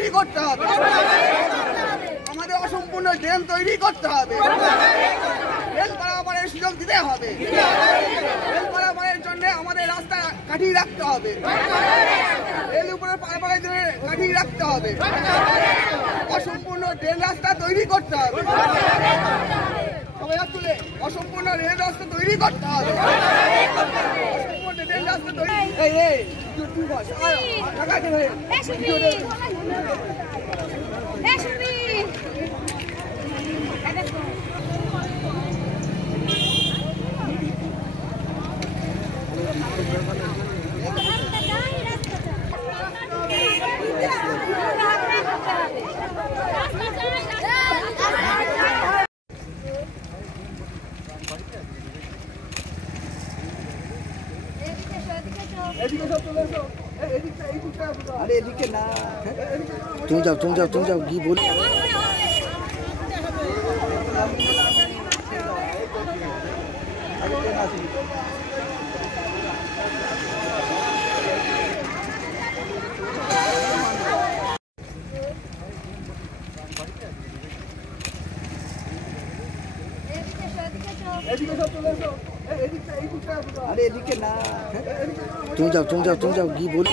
তৈরি করতে হবে, আমাদের অসম্পূর্ণ ড্রেন তৈরি করতে হবে, রেল পারাপারের সুযোগ দিতে হবে, রেল পারাপারের জন্য আমাদের রাস্তা কাটিয়ে রাখতে হবে, রেল উপরে পারাপারের জন্য কাটিয়ে রাখতে হবে, অসম্পূর্ণ ড্রেন রাস্তা তৈরি করতে হবে, সবাই তুলে অসম্পূর্ণ রেল রাস্তা তৈরি করতে হবে, অসম্পূর্ণ রেল রাস্তা তৈরি अरे एदिके ना तुम जाओ की बोल अरे एदिके ना तुम जाओ की बोल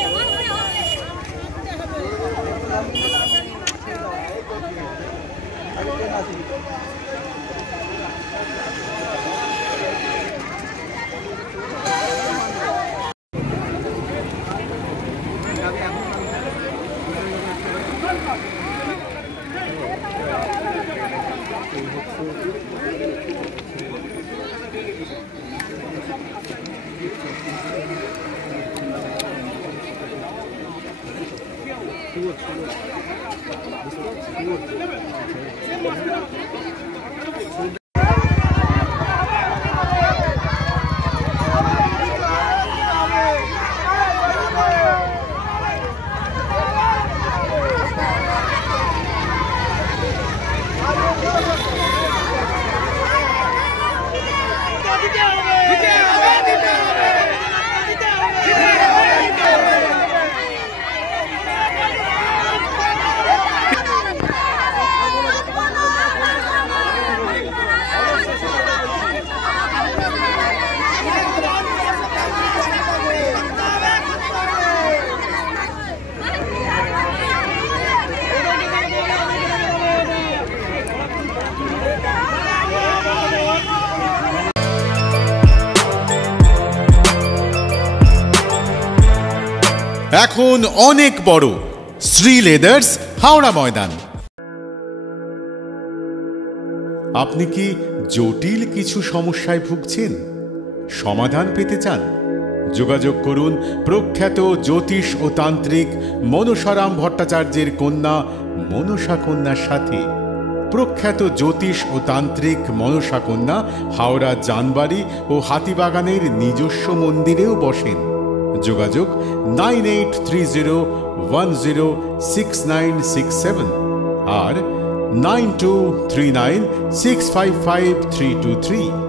এখন অনেক বড় শ্রী লেদার্স হাওড়া ময়দান। আপনি কি জটিল কিছু সমস্যায় ভুগছেন, সমাধান পেতে চান? যোগাযোগ করুন প্রখ্যাত জ্যোতিষ ও তান্ত্রিক মনসারাম ভট্টাচার্যের কন্যা মনসা কন্যার সাথে। প্রখ্যাত জ্যোতিষ ও তান্ত্রিক মনসা কন্যা হাওড়া জানবাড়ি ও হাতিবাগানের নিজস্ব মন্দিরেও বসেন। যোগাযোগ 9830106967 আর 9239655323।